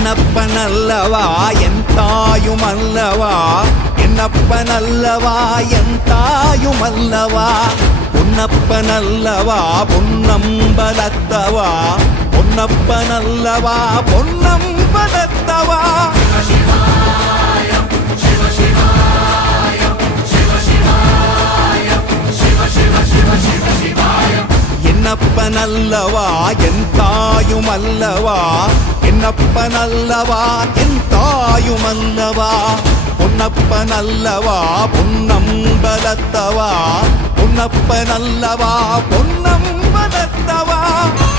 என்னப்பனல்லவா என் தாயுமல்லவா என்னப்பனல்லவா என் தாயுமல்லவா பொன்னப்பனல்லவா பொன்னம்பலத்தவா பொன்னப்பனல்லவா பொன்னம்பலத்தவா என்னப்பனல்லவா என் தாயுமல்லவா என்னப்பனல்லவா என் தாயுமல்லவா பொன்னப்பனல்லவா பொன்னம்பலத்தவா பொன்னப்பனல்லவா பொன்னம்பலத்தவா